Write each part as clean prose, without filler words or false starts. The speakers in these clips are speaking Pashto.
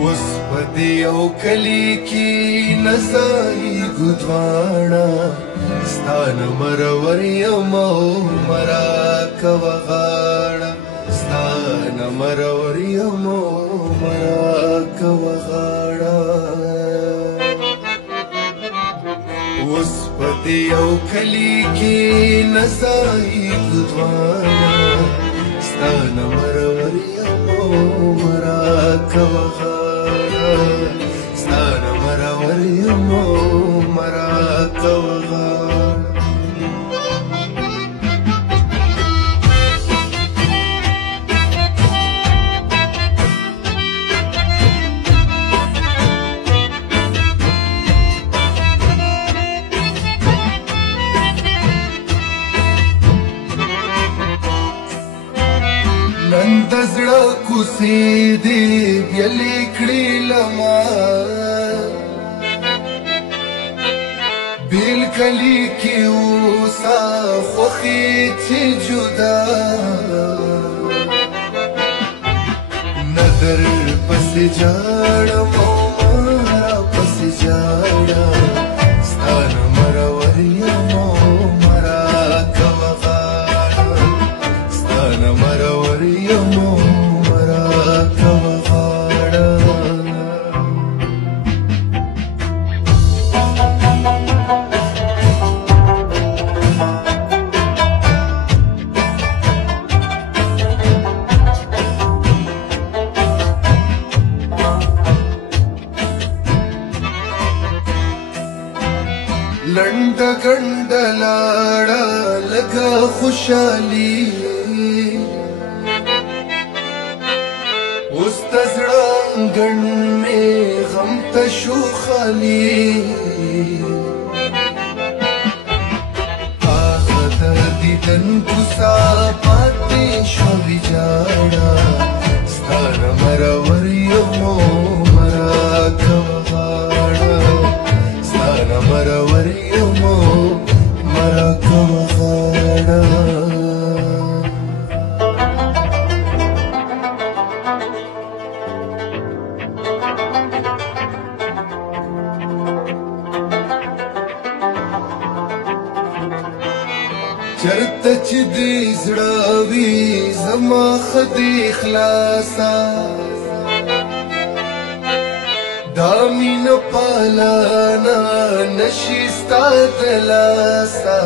اوس په دې یو کلي کې نڅایي ګودواڼه ستا نه مرور یم او مراکوه غاړه ستا نه مرور یم او مراکوه غاړه اوس په دې یو کلي کې نڅایي ګودواڼه ستا نه مرور یم او مراکوه غاړه ستانه مرور یم او مراکوه غاړه نن د زړه کوڅې دې بیلې کړې لما بیل کلي کې اوسه خوښې چې جدا نه در پسې ژاړم او ما پسې ژاړم ستا نه مرور یم او مراکوه غاړه ستا نه مرور یم او مراکوه غاړه لنډ ګنډ لاړه لږه خوشحالي اوس د زړه انګڼ مې غم ته شو خالي هغه د دیدن کوڅه پاتې شوه ویجاړه ستا نه مرور یم او مراکوه غاړه ستا نه مرور یم او مراکوه غاړه چرته چې دې زړه وي زما ښه دې خلاصه دا مینه پالانه نشي ستا د لاسه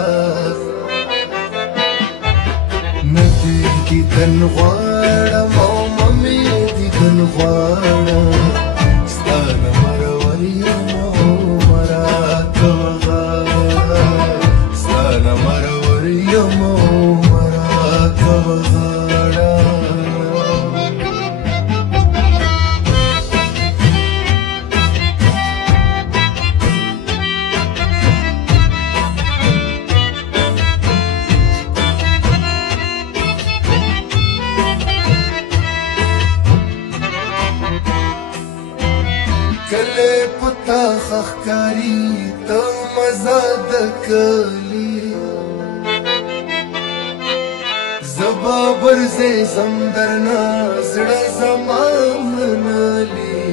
نه دې دیدن غواړم او نه مې دیدن غواړم ستا نه مرور یم او مراکوه غاړه ستا نه مرور یم او مراکوه غاړه کله پتا خخکاری ته مزه د کلی زبا برزه زم درنا زړه زما منلی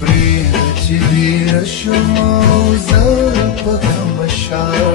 پرېږده چې ډېره شم او زه په غم شاړم